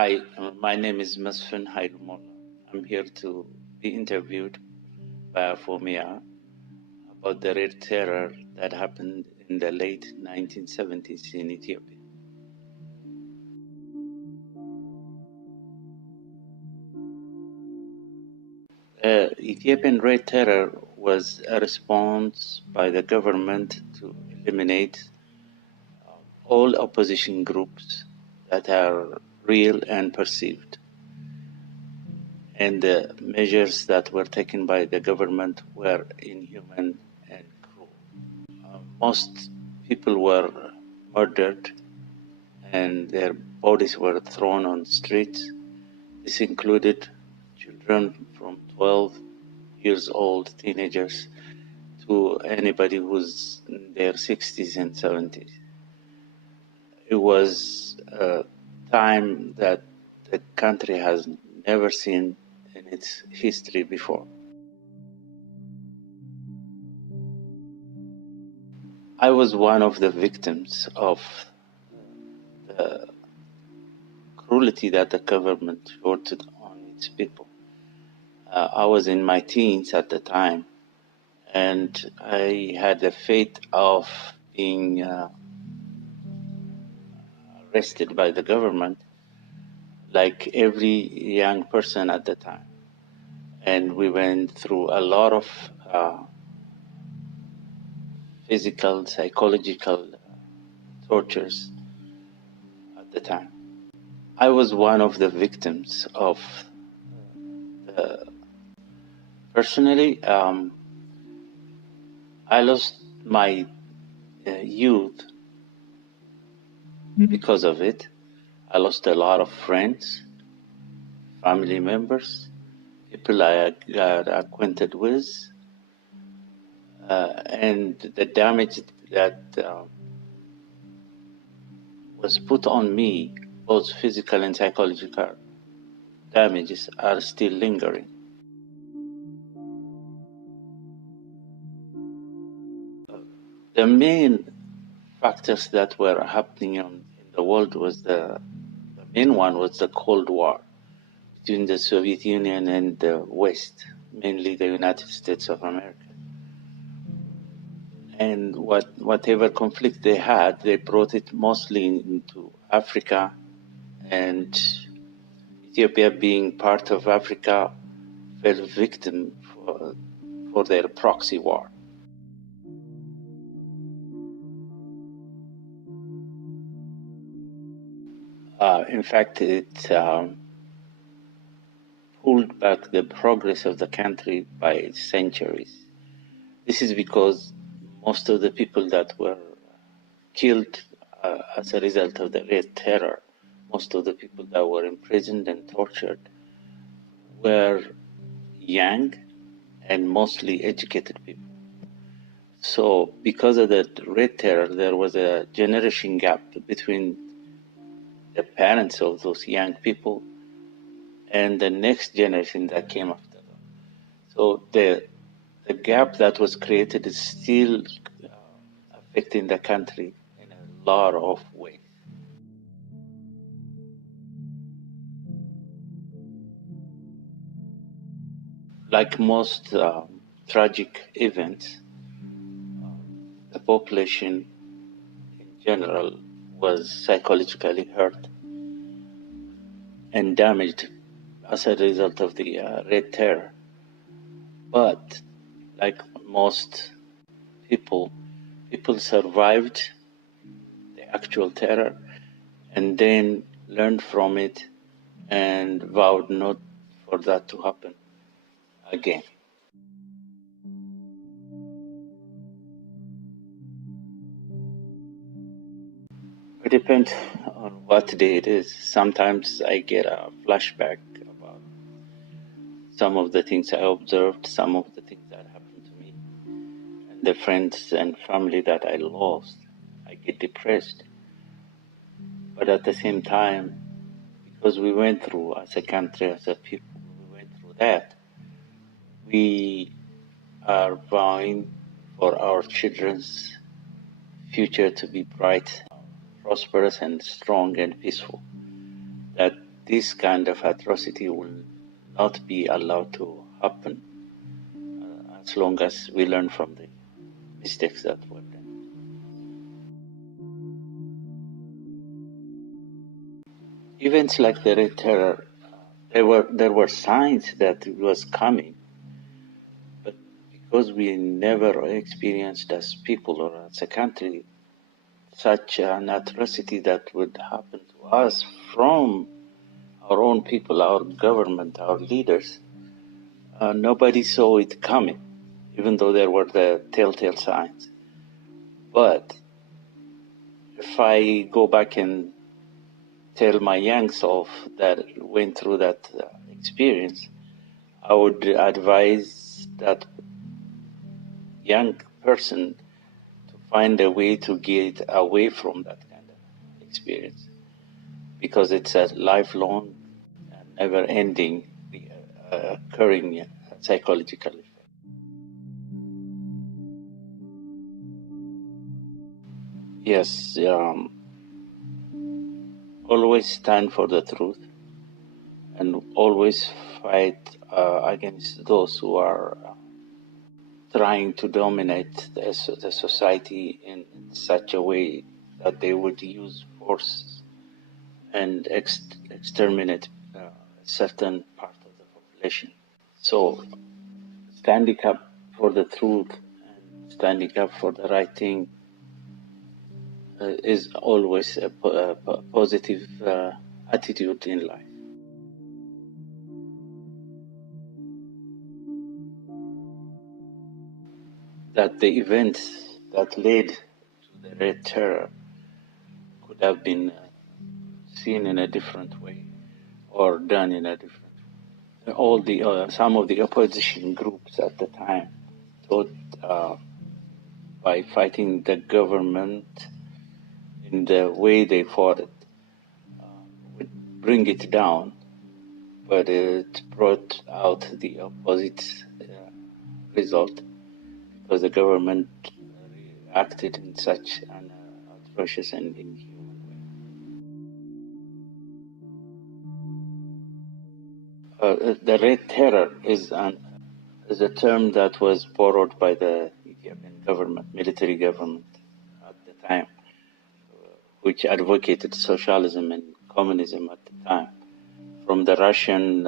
Hi, my name is Mesfin H. Molla. I'm here to be interviewed by Afomia about the Red Terror that happened in the late 1970s in Ethiopia. Ethiopian Red Terror was a response by the government to eliminate all opposition groups that are real and perceived. And the measures that were taken by the government were inhuman and cruel. Most people were murdered and their bodies were thrown on streets. This included children from 12 years old, teenagers, to anybody who's in their 60s and 70s. It was a time that the country has never seen in its history before. I was one of the victims of the cruelty that the government showed on its people. I was in my teens at the time, and I had the fate of being arrested by the government, like every young person at the time. And we went through a lot of physical, psychological tortures at the time. I was one of the victims of personally, I lost my youth because of it. I lost a lot of friends, family members, people I got acquainted with, and the damage that was put on me, both physical and psychological damages, are still lingering. The main factors that were happening in the world was the main one was the Cold War between the Soviet Union and the West, mainly the United States of America. And whatever conflict they had, they brought it mostly into Africa, and Ethiopia, being part of Africa, fell victim for their proxy war. In fact, it pulled back the progress of the country by centuries. This is because most of the people that were killed as a result of the Red Terror, most of the people that were imprisoned and tortured were young and mostly educated people. So because of the Red Terror, there was a generation gap between the parents of those young people and the next generation that came after them. So the gap that was created is still affecting the country in a lot of ways. Like most tragic events, the population in general was psychologically hurt and damaged as a result of the Red Terror. But like most people survived the actual terror and then learned from it and vowed not for that to happen again. It depends on what day it is. Sometimes I get a flashback about some of the things I observed, some of the things that happened to me, and the friends and family that I lost. I get depressed. But at the same time, because we went through, as a country, as a people, we went through that, we are vowing for our children's future to be bright, prosperous, and strong and peaceful. That this kind of atrocity will not be allowed to happen as long as we learn from the mistakes that were done. Events like the Red Terror, there were signs that it was coming, but because we never experienced as people or as a country such an atrocity that would happen to us from our own people, our government, our leaders, nobody saw it coming, even though there were the telltale signs. But if I go back and tell my young self that went through that experience, I would advise that young person to find a way to get away from that kind of experience, because it's a lifelong, never-ending, occurring psychological effect. Yes, always stand for the truth and always fight against those who are trying to dominate the society in such a way that they would use force and exterminate a certain part of the population. So standing up for the truth and standing up for the right thing is always a positive attitude in life. That the events that led to the Red Terror could have been seen in a different way or done in a different way. All the some of the opposition groups at the time thought by fighting the government in the way they fought it would bring it down, but it brought out the opposite result, because the government acted in such an atrocious and inhuman way. The Red Terror is a term that was borrowed by the Ethiopian government, military government at the time, which advocated socialism and communism at the time, from the Russian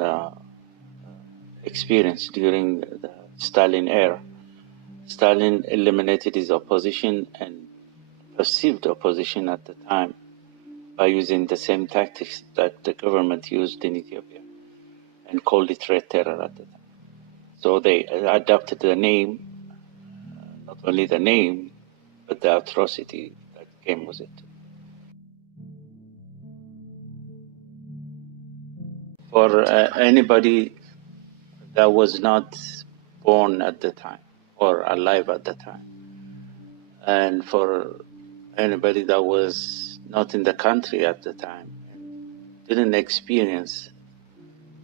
experience during the Stalin era. Stalin eliminated his opposition and perceived opposition at the time by using the same tactics that the government used in Ethiopia and called it Red Terror at the time. So they adopted the name, not only the name, but the atrocity that came with it. For anybody that was not born at the time or alive at the time, and for anybody that was not in the country at the time, didn't experience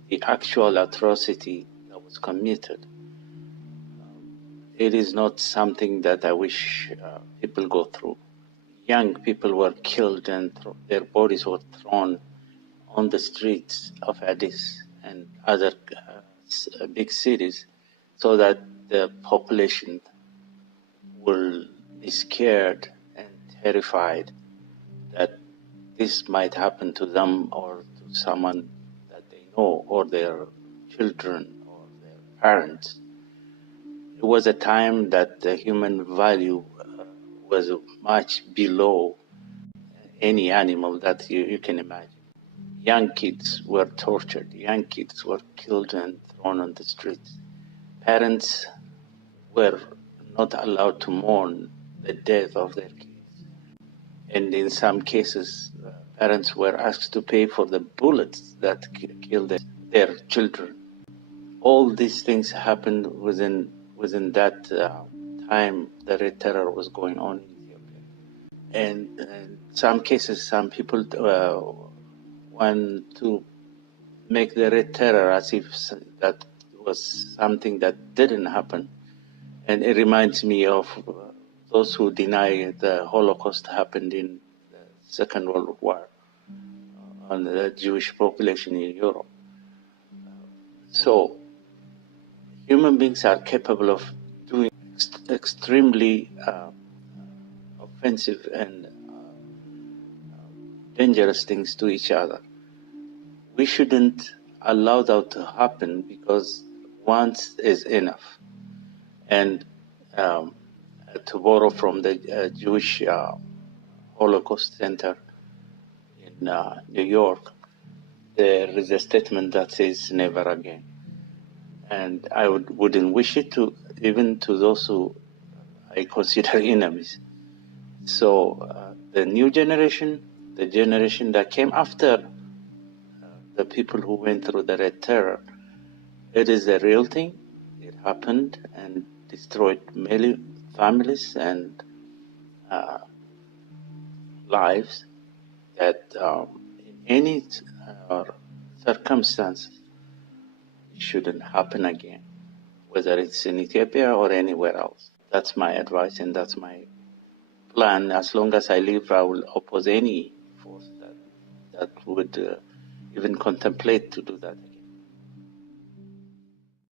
the actual atrocity that was committed, it is not something that I wish people go through. Young people were killed and their bodies were thrown on the streets of Addis and other big cities, so that the population will be scared and terrified that this might happen to them or to someone that they know, or their children or their parents. It was a time that the human value was much below any animal that you can imagine. Young kids were tortured. Young kids were killed and thrown on the streets. Parents were not allowed to mourn the death of their kids. And in some cases, parents were asked to pay for the bullets that killed their children. All these things happened within that time the Red Terror was going on in Ethiopia. And in some cases, some people want to make the Red Terror as if that was something that didn't happen. And it reminds me of those who deny the Holocaust happened in the Second World War. on the Jewish population in Europe. So human beings are capable of doing extremely offensive and dangerous things to each other. We shouldn't allow that to happen, because once is enough. And to borrow from the Jewish Holocaust Center in New York, there is a statement that says never again. And I wouldn't wish it to, even to those who I consider enemies. So the new generation, the generation that came after the people who went through the Red Terror, it is a real thing. It happened and destroyed many families and lives that in any circumstance shouldn't happen again, whether it's in Ethiopia or anywhere else. That's my advice and that's my plan. As long as I live, I will oppose any force that would even contemplate to do that again.